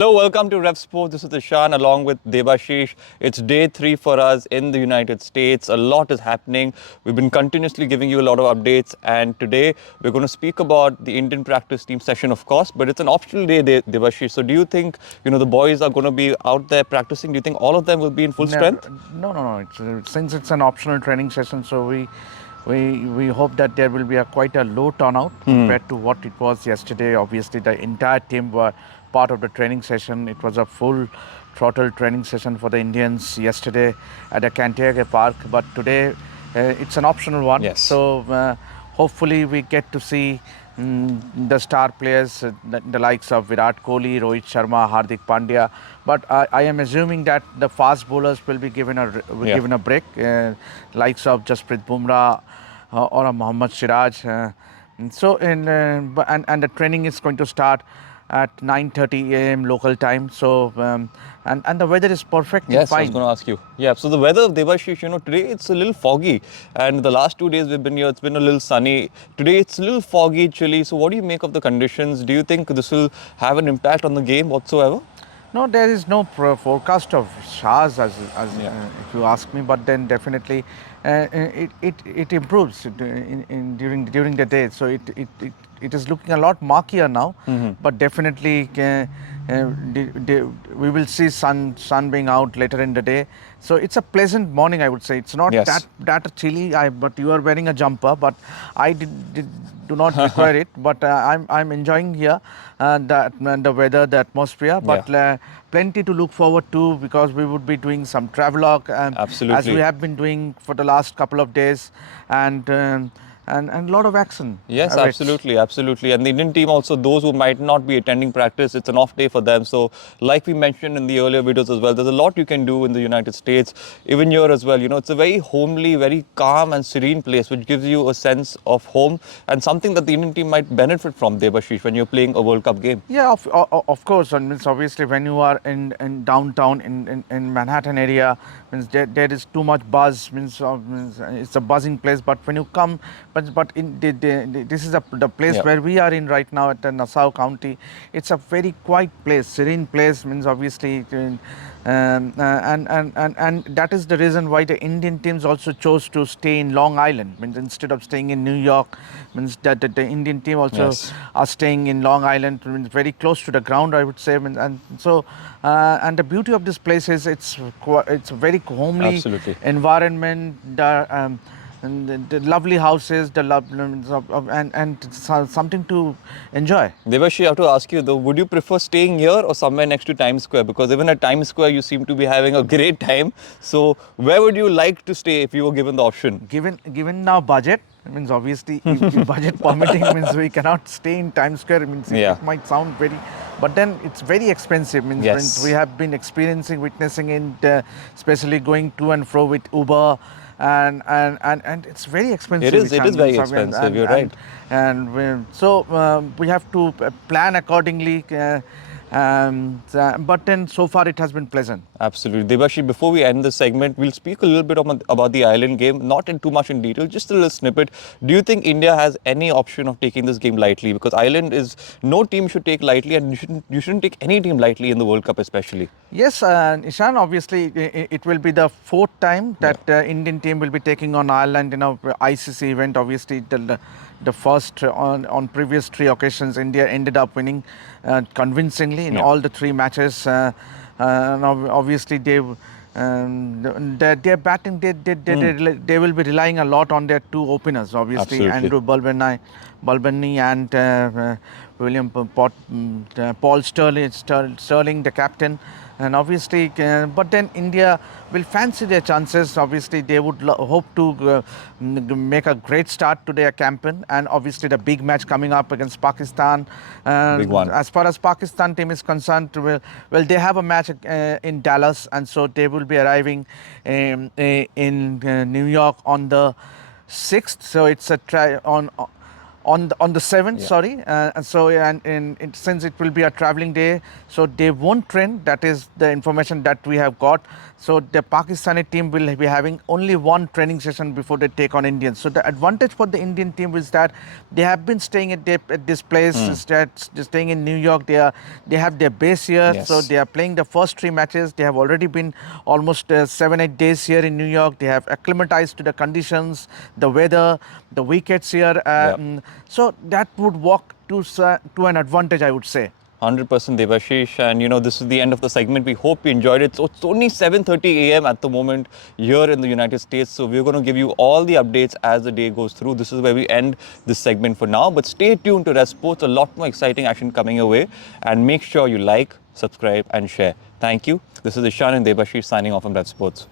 Hello, welcome to RevSportz. This is Ishaan along with Debasis. It's day 3 for us in the United States. A lot is happening. We've been continuously giving you a lot of updates, and today we're going to speak about the Indian practice team session, of course, but it's an optional day, Debasis. So do you think, the boys are going to be out there practicing? Do you think all of them will be in full No, strength? no. Since it's an optional training session, so we hope that there will be quite a low turnout compared to what it was yesterday. Obviously, the entire team were part of the training session. It was a full throttle training session for the Indians yesterday at the Cantiague Park, but today it's an optional one. Yes. So hopefully we get to see the star players, the likes of Virat Kohli, Rohit Sharma, Hardik Pandya. But I am assuming that the fast bowlers will be given a break, likes of Jasprit Bumrah or a Mohammad Siraj. And the training is going to start at 9:30 a.m. local time. So and the weather is perfectly Yes, I was fine. going to ask you. Yeah, so the weather of Devashish, today it's a little foggy. And the last 2 days we've been here, it's been a little sunny. Today it's a little foggy, chilly. So what do you make of the conditions? Do you think this will have an impact on the game whatsoever? No, there is no forecast of showers Yeah. if you ask me. But then definitely it improves during the day. So it is looking a lot murkier now. But definitely we will see sun being out later in the day. So it's a pleasant morning, I would say. It's not Yes. that chilly. But you are wearing a jumper. But I do not require it. But I'm enjoying here the weather, the atmosphere. But plenty to look forward to, because we would be doing some travelogue as Absolutely. we have been doing for the last couple of days, and a lot of action. Yes, awaits. absolutely. And the Indian team also, those who might not be attending practice, it's an off day for them. So like we mentioned in the earlier videos as well, there's a lot you can do in the United States, even here as well. It's a very homely, very calm and serene place, which gives you a sense of home and something that the Indian team might benefit from, Debashish, when you're playing a World Cup game. Yeah, of course. And means obviously when you are in downtown in Manhattan area, means there is too much buzz. Means it's a buzzing place. But when you come, but this is the place where we are in right now at the Nassau County. It's a very quiet place, serene place. Means obviously. And that is the reason why the Indian teams also chose to stay in Long Island. Means instead of staying in New York, means that the Indian team also are staying in Long Island, means very close to the ground, I would say. And so and the beauty of this place is it's a very homely environment. And the lovely houses, and something to enjoy. Devashi, I have to ask you though, would you prefer staying here or somewhere next to Times Square? Because even at Times Square, you seem to be having a great time. So where would you like to stay if you were given the option? Given our budget, means obviously if budget permitting, means we cannot stay in Times Square. Means it might sound very, but then it's very expensive. Means we have been witnessing it, especially going to and fro with Uber. And it's very expensive. It is very expensive, you're right. So we have to plan accordingly. But then so far it has been pleasant. Absolutely. Debashi, before we end this segment, we'll speak a little bit about the Ireland game, not in too much in detail, just a little snippet. Do you think India has any option of taking this game lightly? Because Ireland is, no team should take lightly, and you shouldn't take any team lightly in the World Cup especially. Yes, Ishaan, obviously it will be the fourth time that Indian team will be taking on Ireland in a ICC event. Obviously the first on previous 3 occasions, India ended up winning convincingly in all the 3 matches. And obviously their batting, they will be relying a lot on their 2 openers. Obviously, Andrew Balbany and William Paul Sterling, the captain. And obviously, but then India will fancy their chances. Obviously, they would hope to make a great start to their campaign. And obviously, the big match coming up against Pakistan. Big one. As far as Pakistan team is concerned, well, they have a match in Dallas, and so they will be arriving in New York on the 6th. So it's on the 7th, Yeah. sorry, and so since it will be a traveling day, so they won't train. That is the information that we have got. So the Pakistani team will be having only one training session before they take on Indians. So the advantage for the Indian team is that they have been staying at this place, they're staying in New York. They have their base here, Yes. so they are playing the first 3 matches. They have already been almost 7-8 days here in New York. They have acclimatized to the conditions, the weather, the wickets here. So that would work to an advantage, I would say. 100% Devashish, and this is the end of the segment. We hope you enjoyed it. So it's only 7:30 a.m. at the moment here in the United States. So we're going to give you all the updates as the day goes through. This is where we end this segment for now. But stay tuned to RevSportz. A lot more exciting action coming your way. And make sure you like, subscribe, and share. Thank you. This is Ishaan and Devashish signing off from RevSportz.